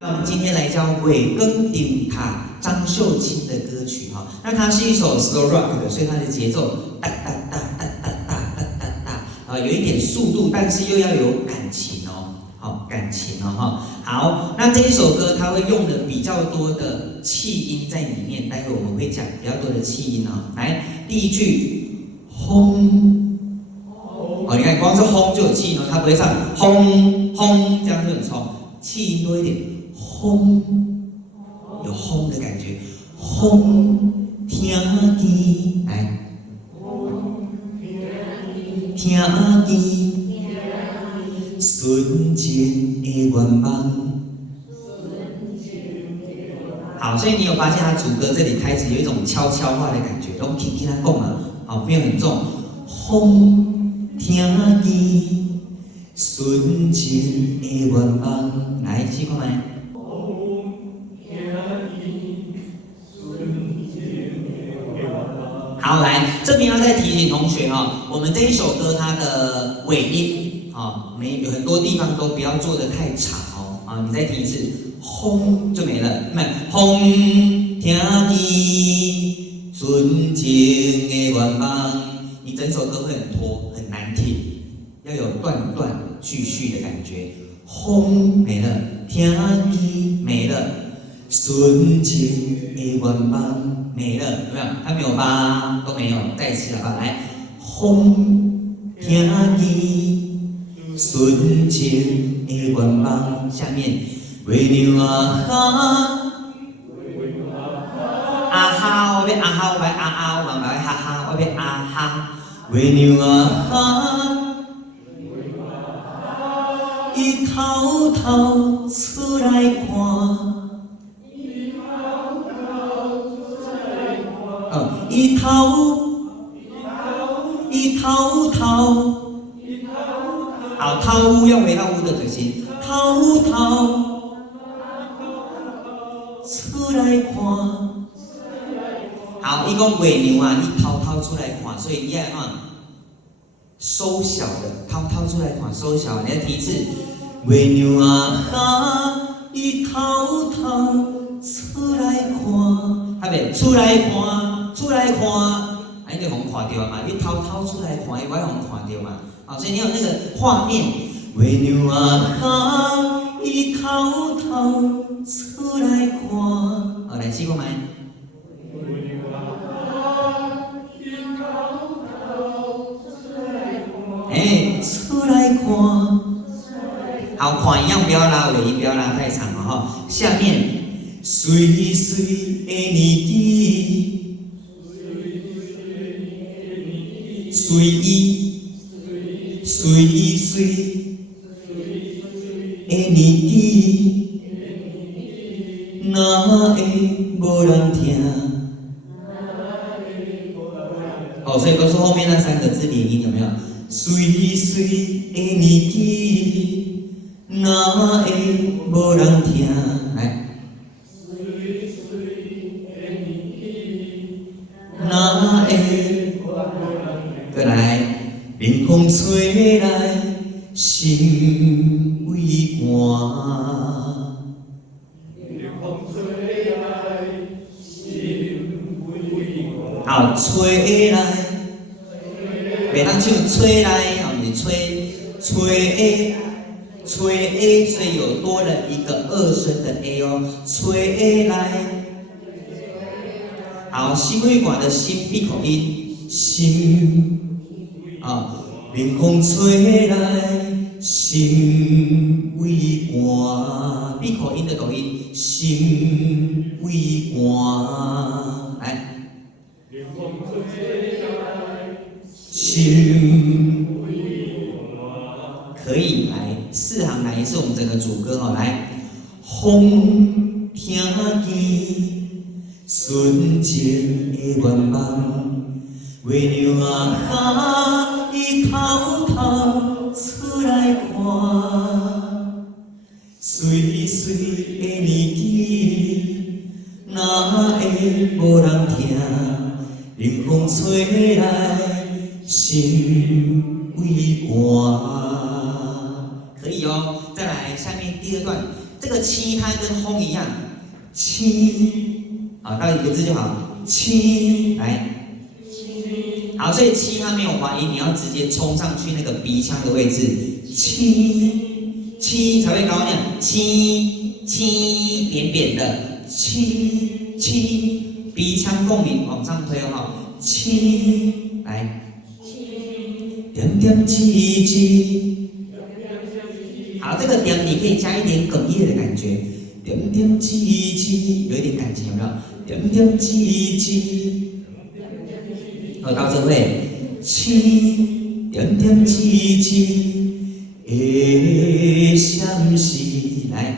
那我们今天来教《尾更顶塔》张秀清的歌曲哈。那它是一首 slow rock 的，所以它的节奏哒哒哒哒哒哒哒哒哒有一点速度，但是又要有感情哦，好感情哦哈。好，那这一首歌它会用的比较多的气音在里面，待会我们会讲比较多的气音哦。来，第一句轰哦，你看光是轰就有气音哦，它不会唱轰轰这样就很冲，气音多一点。轰，有轰的感觉，轰，听见，来，听见，瞬间的愿望。好，所以你有发现他主歌这里开始有一种悄悄话的感觉，都听听他讲啊，好，没有很重，轰，听见，瞬间的愿望。来，试看卖。好，来这边要再提醒同学哈，我们这一首歌它的尾音啊，有很多地方都不要做得太长哦啊，你再听一次，轰就没了，轰听见纯情的愿望，你整首歌会很拖，很难听，要有断断续续的感觉，轰没了，听见没了，纯情的愿望。没了，有没有？它没有吧？都没有，再一次好不好？来，轰听见纯情的愿望，下面为娘啊哈，啊哈，我要啊哈，我要啊啊，我要哈哈，我要啊哈，为娘啊哈，伊偷偷出来看。伊偷偷，好，偷要回到乌的嘴型，偷偷出来看。好，伊讲月娘啊，你偷偷出来看，所以你要收小的，偷偷出来看，收小的。你要提一次，月娘啊哈，你偷偷出来看，他袂出来看。出来看，你就互看到嘛，你偷偷出来看，我互看到嘛，所以你有那个画面。月娘啊哈，伊偷偷出来看，好，来试过没？月娘啊哈，伊偷偷出来看，出来看，好，看一样不要拉尾音，不要拉太长了哈。下面，水水的年纪。随意的年纪，哪会无人听？哦，所以都是后面那三个字连音，有没有？随随的年纪，哪会无人听？来，哪会？再来，冷风吹来，心微寒。好，吹来，袂当唱吹来，毋是吹所以有多了一个二声的 a 哦，吹来。好，心微寒的心闭口音，心。冷风吹来，心微寒，闭口音的抖音，心微寒，来，冷风吹来，心微寒，可以来四行来一次我们整个主歌哦，来，风听见纯情的愿望，月娘啊哈。伊偷偷出来看，随随的年纪，哪会无人听？冷风吹来，心微寒。可以哦，再来下面第二段，这个七它跟轰一样，七，好，到一个字就好，七，来。好，所以七它没有滑音，你要直接冲上去那个鼻腔的位置，七才会高亮，七扁扁的，七鼻腔共鸣往上推哦，七来，点点七七，好，这个点你可以加一点哽咽的感觉，点点七七，有一点感情有没有？点点七七。到这位，七点点七七的相思来，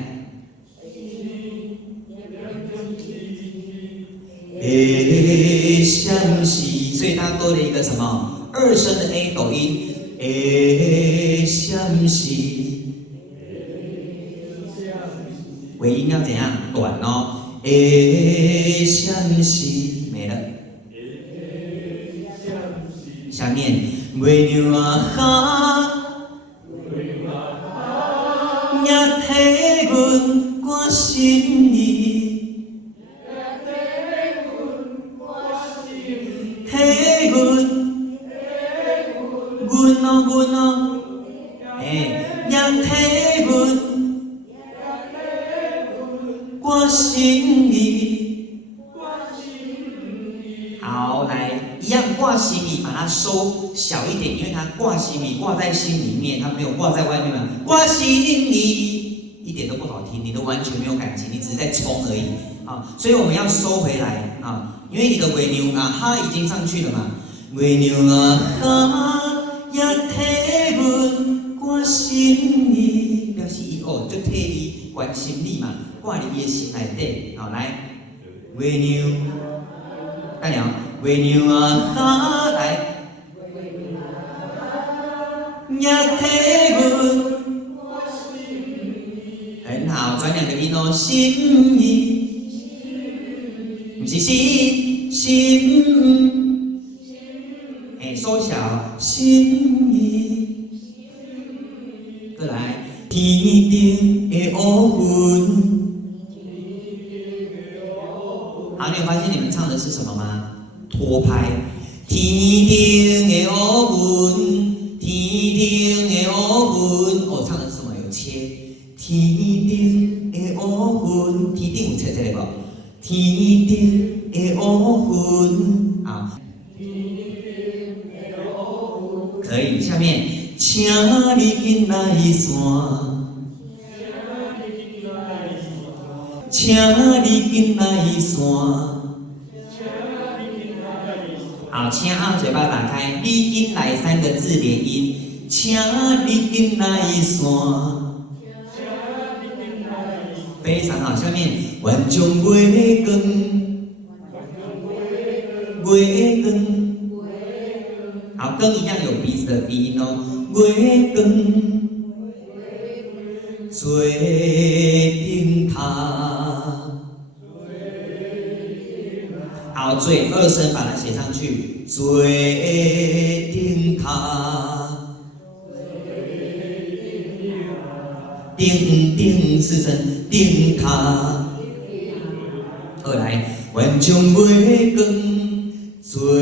的相思，所以它多了一个什么二声的 A 抖音，的相思，尾音要怎样？短哦，的相思没了。下面，月娘啊哈，也替阮关心伊，替阮哦，也替阮关心伊。好，来，一样挂行李，把它收小一点，因为它挂行李挂在心里面，它没有挂在外面嘛。挂行李一点都不好听，你都完全没有感情，你只是在冲而已啊。所以我们要收回来啊，因为你的尾牛啊哈已经上去了嘛。尾牛啊哈，也替阮挂心里，表示伊哦，就替你关心你嘛，挂你的心内底。好，来，尾牛。大娘，月娘啊哈来，也替阮，很好，转两个音哦，心意，不是心，缩小心意，再来，天顶的乌云。好，你有发现你们唱的是什么吗？拖拍。天顶的乌云，天顶的乌云，哦，唱的是什么？有切。天顶的乌云，天顶有切这个不？天顶的乌云，啊。可以，下面，请你紧来线。请你紧来线，好，请嘴巴打开，你紧来三个字连音，请你紧来线，非常好。下面，愿将月光，月光，好，跟一样有鼻子的鼻音哦，月光。做顶塔，好，最二声把它写上去，做顶塔，顶四声，顶塔。好，来，愿将月光做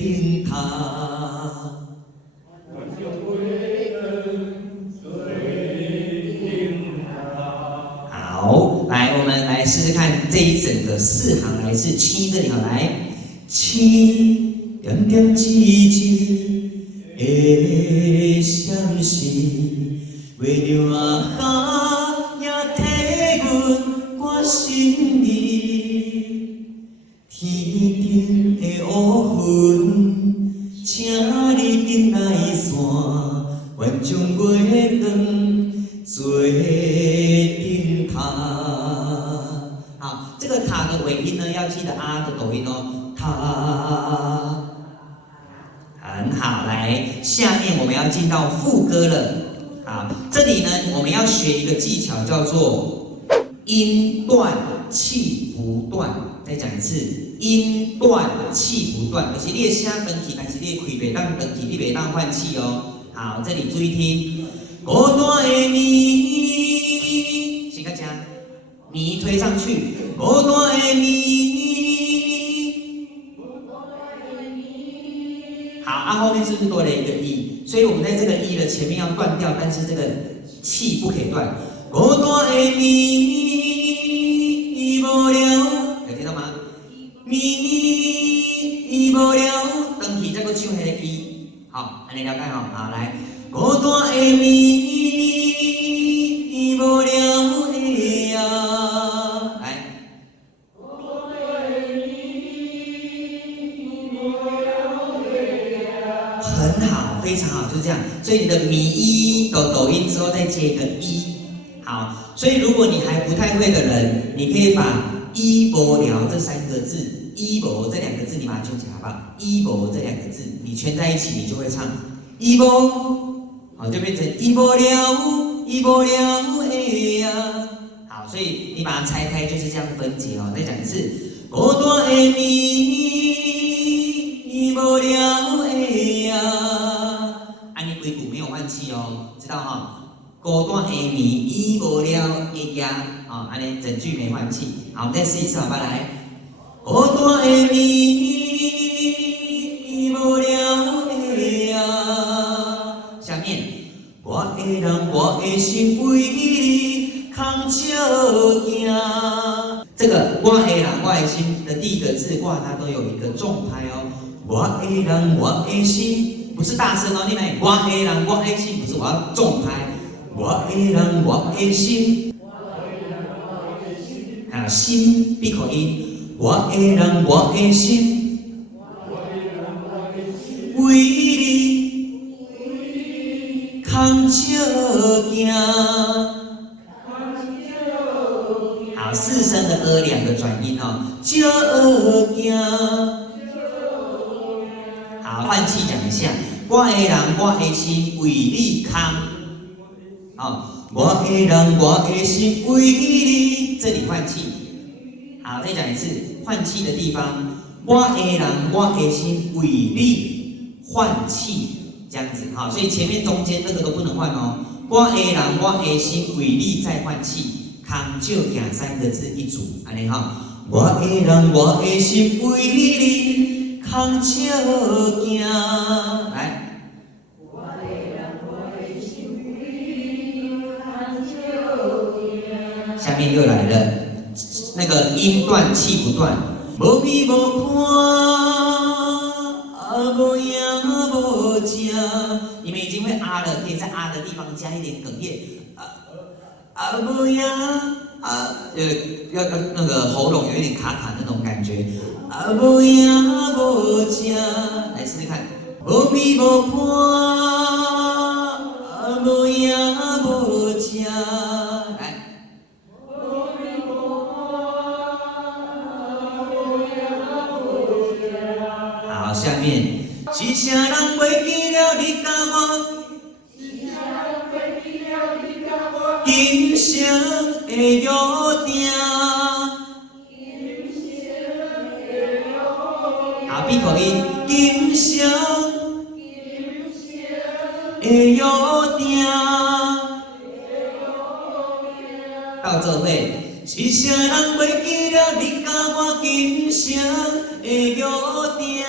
顶塔。好，来，我们来试试看这一整个四行来是七这里好，来，七点点七七的相思，月娘啊哈也替阮关心伊，天顶的乌云，请你紧来线，愿将月光做。好，这个塔的尾音呢，要记得啊的抖音哦，塔，很好。来，下面我们要进到副歌了。好，这里呢，我们要学一个技巧，叫做音断气不断。再讲一次，音断气不断，就是你的声断气，但是你的开袂当断气，你袂当换气哦。好，这里注意听，孤单的咪，先个讲，咪推上去，孤单的咪。好，后面是不是多了一个一？所以我们在这个一的前面要断掉，但是这个气不可以断。孤单的咪，无聊，有听到吗？咪无聊，断气再个唱那个一，好，安尼了解吼。好，来，孤单的咪，无聊的呀，来。很好，非常好，就是这样。所以你的咪一抖音之后再接一个一，好。所以如果你还不太会的人，你可以把一无聊这三个字，一无这两个字，你把它圈起来好不好？一无这两个字，你圈在一起，你就会唱一无，好，就变成一无聊，一无聊哎呀。好，所以你把它拆开，就是这样分解哦。再讲一次，孤单的咪，无聊哎呀。安尼规句没有换气哦，知道哈？孤单的咪，伊无聊的呀，啊，安尼整句没换气。好，我们再试一次好不好？来，孤单的咪，伊无聊的呀。下面，我的人，我的心为你扛笑行。这个我的人，我的心的第一个字，哇，它都有一个重拍哦。我的人，我的心，不是大声哦，你们，我的人，我的心，不是我要重拍。我的人，我的心，啊，心闭口音。我的人，我的心，为你扛笑行。好，四声的两个转音哦，笑行。好，换气讲一下。我的人，我的心，为你扛。好，我的人，我的心为你，这里换气。好，再讲一次，换气的地方，我的人，我的心为你换气，这样子。好，所以前面中间这个都不能换哦。我的人，我的心为你再换气，扛就行三个字一组，安尼哈。我的人，我的心为你扛就行，来。下面又来了，那个音断气不断，无味无看，无影无声。你们已经会啊了，可以在啊的地方加一点哽咽，无影要那个喉咙有一点卡卡那种感觉，无影无声。来试试看，无味无看，无影无声。下面是啥人袂记了你甲我，今生的约定。好，闭口音，今生的约定。到这位，是啥人袂记了你甲我今生的约定。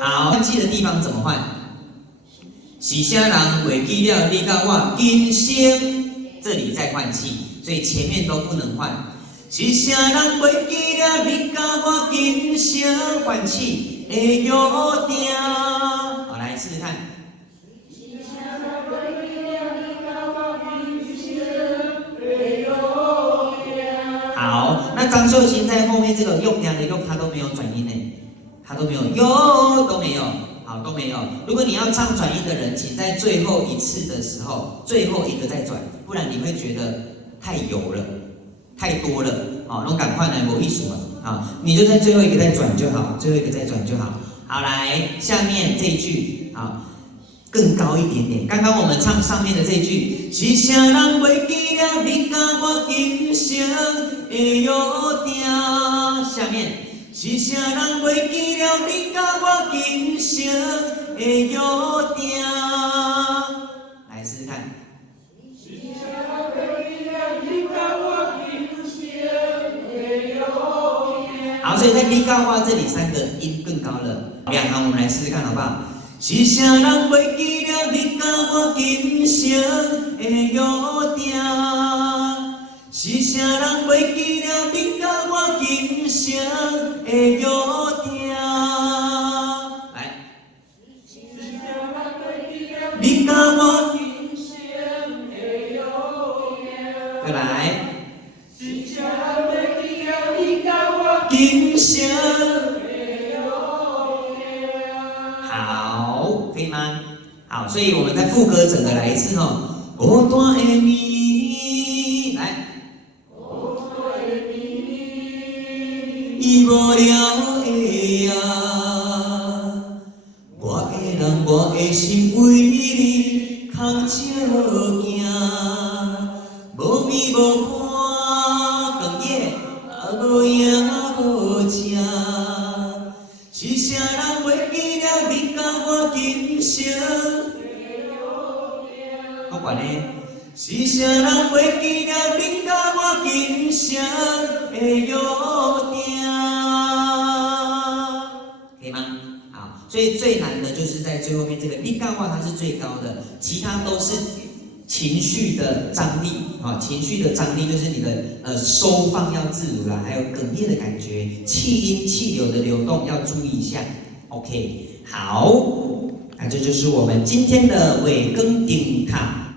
好，换气的地方怎么换？是啥人袂记了你甲我今生，这里再换气，所以前面都不能换。是啥人袂记了你甲我今生，换气的约定。好，来试试看。好，那张秀琴在后面这个用量的用，它都没有转音呢。它都没有，都没有，好，都没有。如果你要唱转音的人，请在最后一次的时候，最后一个再转，不然你会觉得太油了，太多了，哦，那赶快来某一数了，啊，你就在最后一个再转就好，最后一个再转就好。好，来下面这一句，啊，更高一点点。刚刚我们唱上面的这句，是啥人袂记了你甲我今生的约定？下面是啥人袂记了你甲我今生的约定？来试试看。好，所以在你甲我这里3个音更高了。2行我们来试试看好不好？是啥人袂记了你甲我今生的约定？是啥人袂记了你甲我今生的约定？来，你甲我今生的约定。再来。今生好，可以吗？好，所以我们在副歌整个来一次哦。孤单的暝，来。伊无了的啊，我的人，我的心为你空照行，无味无看，哽咽，无影。是啥人袂记了你甲我今生？我管呢？是啥人袂记了你甲我今生的约定？可以吗？好，所以最难的就是在最后面这个你甲我，它是最高的，其他都是情绪的张力啊，情绪的张力就是你的收放要自如啦，还有哽咽的感觉，气音气流的流动要注意一下。OK， 好，那这就是我们今天的尾更顶卡。